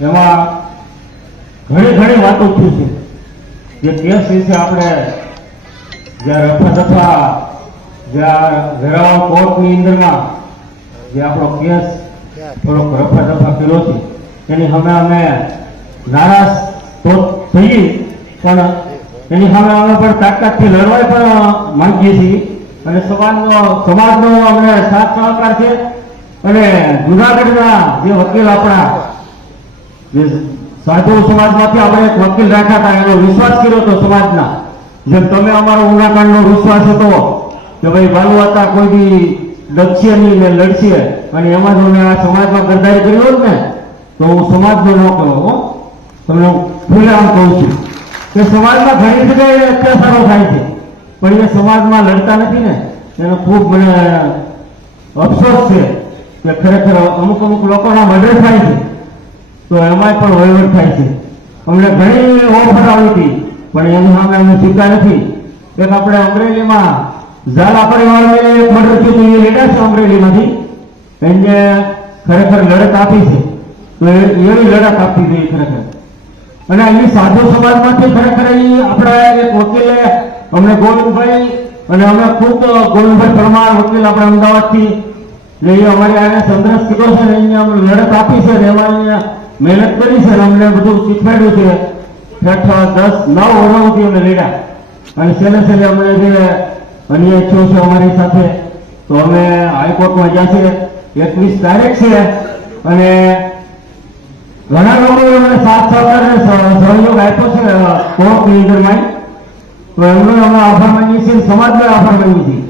એમાં ઘણી વાતો થઈ છે જે કેસ વિશે આપણે જ્યાં રફા દફા જ્યાં વેરાવળ કોર્ટની અંદરમાં જે આપણો કેસ થોડોક રફા દફા કર્યો છે એની સામે અમે નારાજ તો થઈ પણ એની સામે અમે પણ તાકાતથી લડવાય પણ માંગીએ છીએ અને સમાજનો અમને સાથ સહકાર છે અને જુનાગઢના જે વકીલ આપણા જે સાધુ સમાજમાંથી આપણે એક વકીલ રાખ્યા હતા એનો વિશ્વાસ કર્યો હતો સમાજના જેમ તમે અમારો ઉનાકાંડનો વિશ્વાસ હતો કે ભાઈ બાલુઆતા કોઈ બી લડશે નહીં ને લડશે અને એમાં જો મેં આ સમાજમાં ગરદારી કરી હોત ને તો હું સમાજનો ન કહું તમને ખુલ્લે આમ કહું છું કે સમાજમાં ઘણી જગ્યાએ અત્યાચારો થાય છે પણ એ સમાજમાં લડતા નથી ને એનો ખૂબ મને અફસોસ છે કે ખરેખર અમુક લોકોના મર્ડર થાય છે તો એમાં પણ વહીવટ થાય છે અમને ઘણી ઓફર આવી હતી પણ એની સામે અમે સ્વીકાર નથી એક આપણે અમરેલીમાં ઝાલા પરિવારને એક મર્ડર થયું એ લીધા છે અમરેલીમાંથી એને ખરેખર લડત આપી છે તો એવી લડત આપવી જોઈએ ખરેખર અને અહીં સાધુ સમાજમાંથી ખરેખર આપણા એક વકીલે અમને ગોવિંદભાઈ અને અમે ખૂબ ગોવિંદભાઈ પરમાર વકીલ આપણે અમદાવાદથી એટલે અમારી આને સંઘર્ષ કર્યો છે ને અહીંયા અમને લડત આપી છે ને એમાં અહીંયા મહેનત કરી છે અને અમને બધું શીખવાડ્યું છે 10-9 વર્ષ સુધી અમે લડ્યા અને છેલ્લે અમને જે અન્ય થયો છે અમારી સાથે તો અમે હાઈકોર્ટમાં ગયા છે 21 તારીખ છે અને ઘણા લોકોએ અમને સાથ સહકાર અને સહયોગ આપ્યો છે કોર્ટની અંદરમાં તો એમનો અમે આભાર માનીએ છીએ સમાજનો આભાર માનીએ છીએ